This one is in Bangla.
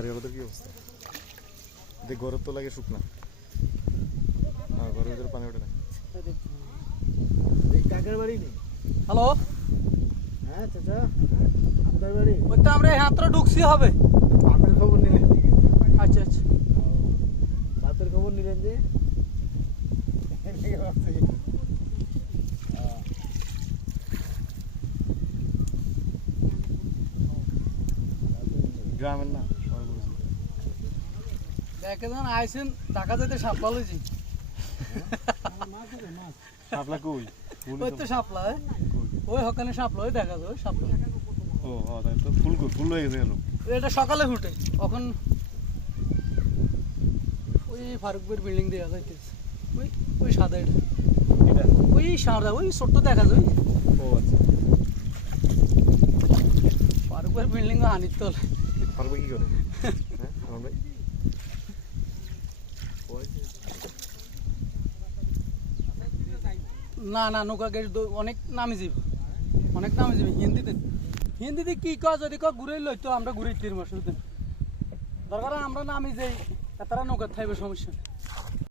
বাড়ির ওদের কি অবস্থা? দেখ ঘরের তো লাগে শুকনা, ঘরের ভিতরে পানি ওঠে না। কাকের বাড়ি নেই। হ্যালো, হ্যাঁ চাচা, কোথায় বাড়ি? ওই তো আমরা এই হাতটা ঢুকছি হবে। বাপের খবর নিলেন? আচ্ছা আচ্ছা, বাপের খবর নিলেন যে গ্রামের না সবাই বলেছে। দেখে যখন আইসেন ঢাকা যেতে সাপলা লইছি। শাপলা কই? ওই তো সাপলা, ওই হকানে সাপলা, ওই দেখা যায় ওই সাপলা। ও তাই তো, ফুল কই? ফুল হয়ে গেছে গেল। এটা সকালে ফুটে, এখন ওই ফারুকবের বিল্ডিং দেখা যাইতেছে, ওই ওই সাদা এটা, এটা ওই সাদা, ওই ছোট্ট দেখা যায়। ও আচ্ছা, ফারুকবের বিল্ডিং হানির তল। পারবে কি করে? হ্যাঁ আমার ভাই না না, নৌকা গাড়ি অনেক নামি যাব, অনেক নামি যাবে। হিন্দিতে হিন্দিতে কি কয়, যদি কয় ঘুরে লইতো আমরা ঘুরে তিন মাস দরকার আমরা নামি যাই, তারা নৌকা থাকবে, সমস্যা নেই।